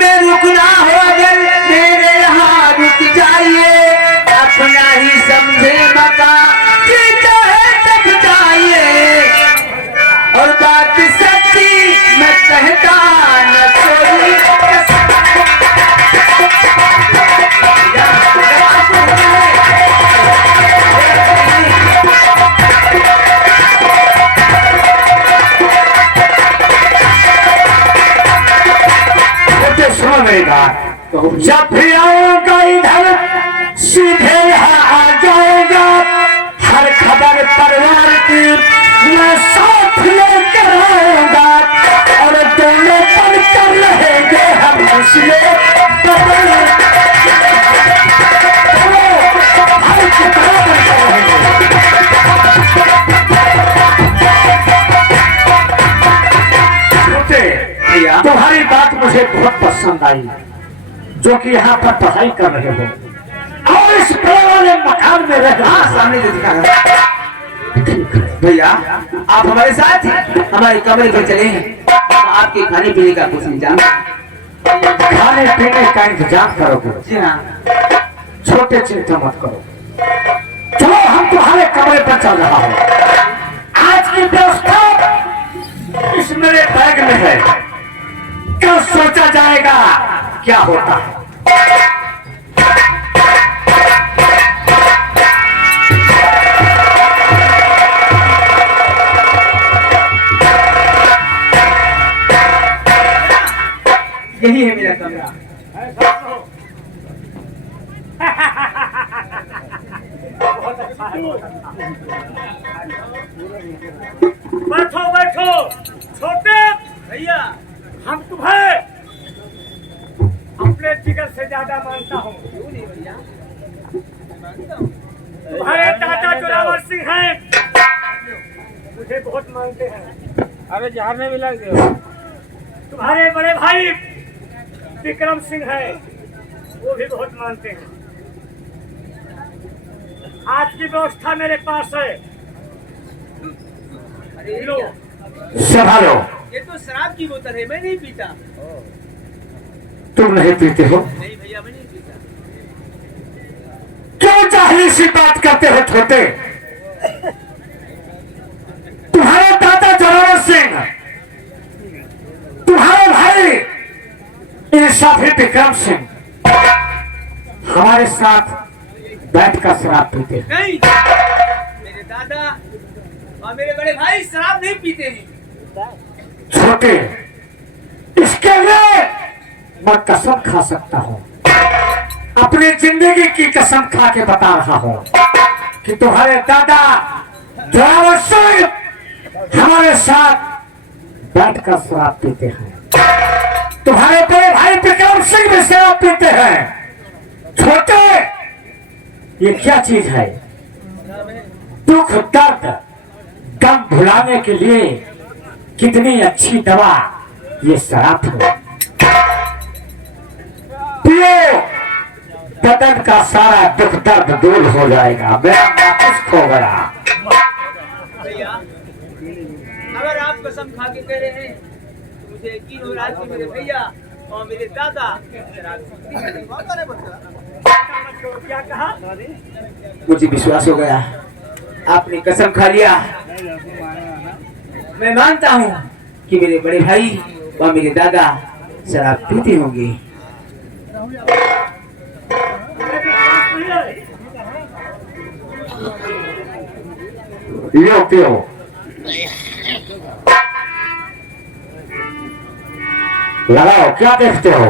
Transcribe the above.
में रुकना हो अगर मेरे यहाँ रुक जाइए, अपना ही समझे मका चाहे तक जाइए, और बात सच्ची मैं कहता न चोरी। सुनो मेरी बात, जब भी आऊंगा इधर सीधे यहाँ आ जाऊंगा, हर खबर परिवार की मैं साथ लेकर आऊंगा, और दोनों बनकर रहेंगे हम इसलिए तुम्हारी बात मुझे बहुत पसंद आई, जो कि यहाँ पर पढ़ाई कर रहे हो और इस बड़े वाले मकान में रह रहा सामने जो दिखा भैया, आप हमारे साथ हमारे कमरे में चले हैं, आपके खाने पीने का कुछ इंतजाम, खाने पीने का इंतजाम करोगे? जी हाँ। छोटे चिंता मत करो, चलो हम तुम्हारे कमरे पर चल रहा हूँ। आज की व्यवस्था इस मेरे बैग में है, कल सोचा जाएगा क्या होता है। यही है मेरा कमरा। बैठो बैठो छोटे भैया, हम तुम्हें अपने जिगर से ज्यादा मानता हूँ। तुम्हारे दादा जोरावर सिंह हैं, मुझे बहुत मानते हैं। अरे जहर में भी लग गए। तुम्हारे बड़े भाई विक्रम सिंह हैं, वो भी बहुत मानते हैं। आज की व्यवस्था मेरे पास है, लो संभालो। ये तो शराब की बोतल है, मैं नहीं पीता। तुम नहीं पीते हो? नहीं भैया, मैं नहीं पीता। क्यों जाहिल सी बात करते हो छोटे? तुम्हारे दादा जोरावर सिंह, तुम्हारे भाई इंसाफी विक्रम सिंह हमारे साथ बैठ कर शराब पीते हैं। नहीं, मेरे दादा और मेरे बड़े भाई शराब नहीं पीते हैं। छोटे, इसके लिए मैं कसम खा सकता हूँ, अपनी जिंदगी की कसम खा के बता रहा हूँ कि तुम्हारे दादा जोरावर सिंह हमारे साथ बैठकर शराब पीते हैं, तुम्हारे बड़े भाई विक्रम सिंह भी शराब पीते हैं। छोटे, ये क्या चीज है? दुख दर्द गम भुलाने के लिए कितनी अच्छी दवा ये शराब है। पियो, बदन का सारा दुख दर्द दूर हो जाएगा। मेरा वापस खो गया। भैया, अगर आप कसम खा के कह रहे हैं तो मुझे यकीन हो रहा है कि मेरे भैया और मेरे दादा क्या कहा? मुझे विश्वास हो गया, आपने कसम खा लिया। मैं मानता हूँ कि मेरे बड़े भाई और मेरे दादा शराब पीते होंगे। लो पियो। लगाओ, क्या देखते हो?